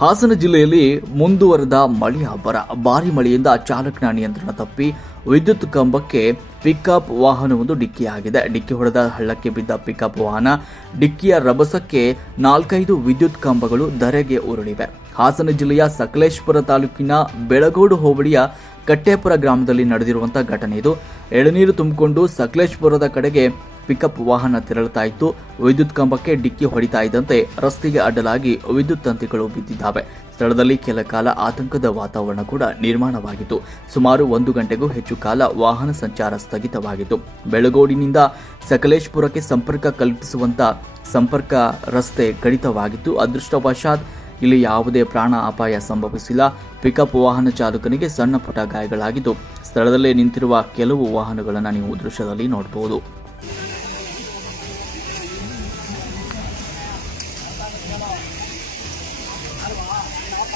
ಹಾಸನ ಜಿಲ್ಲೆಯಲ್ಲಿ ಮುಂದುವರೆದ ಮಳೆಯ ಅಬ್ಬರ. ಭಾರಿ ಮಳೆಯಿಂದ ಚಾಲಕನ ನಿಯಂತ್ರಣ ತಪ್ಪಿ ವಿದ್ಯುತ್ ಕಂಬಕ್ಕೆ ಪಿಕಪ್ ವಾಹನವೊಂದು ಡಿಕ್ಕಿಯಾಗಿದೆ. ಡಿಕ್ಕಿ ಹೊಡೆದ ಹಳ್ಳಕ್ಕೆ ಬಿದ್ದ ಪಿಕಪ್ ವಾಹನ ಡಿಕ್ಕಿಯ ರಭಸಕ್ಕೆ ನಾಲ್ಕೈದು ವಿದ್ಯುತ್ ಕಂಬಗಳು ಧರೆಗೆ ಉರುಳಿವೆ. ಹಾಸನ ಜಿಲ್ಲೆಯ ಸಕಲೇಶ್ಪುರ ತಾಲೂಕಿನ ಬೆಳಗೋಡು ಹೋಬಳಿಯ ಕಟ್ಟೇಪುರ ಗ್ರಾಮದಲ್ಲಿ ನಡೆದಿರುವಂತಹ ಘಟನೆ ಇದು. ಎಳನೀರು ತುಂಬಿಕೊಂಡು ಸಕಲೇಶ್ಪುರದ ಕಡೆಗೆ ಪಿಕಪ್ ವಾಹನ ತೆರಳುತ್ತಾ ಇತ್ತು. ವಿದ್ಯುತ್ ಕಂಬಕ್ಕೆ ಡಿಕ್ಕಿ ಹೊಡಿತಾ ಇದ್ದಂತೆ ರಸ್ತೆಗೆ ಅಡ್ಡಲಾಗಿ ವಿದ್ಯುತ್ ತಂತಿಗಳು ಬಿದ್ದಿದ್ದಾವೆ. ಸ್ಥಳದಲ್ಲಿ ಕೆಲ ಕಾಲ ಆತಂಕದ ವಾತಾವರಣ ಕೂಡ ನಿರ್ಮಾಣವಾಗಿತ್ತು. ಸುಮಾರು ಒಂದು ಗಂಟೆಗೂ ಹೆಚ್ಚು ಕಾಲ ವಾಹನ ಸಂಚಾರ ಸ್ಥಗಿತವಾಗಿತ್ತು. ಬೆಳಗೋಡಿನಿಂದ ಸಕಲೇಶ್ಪುರಕ್ಕೆ ಸಂಪರ್ಕ ಕಲ್ಪಿಸುವಂತ ಸಂಪರ್ಕ ರಸ್ತೆ ಕಡಿತವಾಗಿತ್ತು. ಅದೃಷ್ಟವಶಾತ್ ಇಲ್ಲಿ ಯಾವುದೇ ಪ್ರಾಣ ಅಪಾಯ ಸಂಭವಿಸಿಲ್ಲ. ಪಿಕಪ್ ವಾಹನ ಚಾಲಕನಿಗೆ ಸಣ್ಣ ಪುಟ್ಟ ಗಾಯಗಳಾಗಿದ್ದು, ಸ್ಥಳದಲ್ಲೇ ನಿಂತಿರುವ ಕೆಲವು ವಾಹನಗಳನ್ನು ನೀವು ದೃಶ್ಯದಲ್ಲಿ ನೋಡಬಹುದು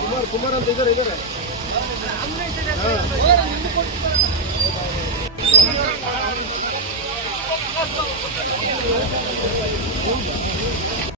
ಕುಮಾರ್ ಕುಮಾರ್ ಅಂತ ಇದ್ದಾರೆ ಇದ್ದಾರೆ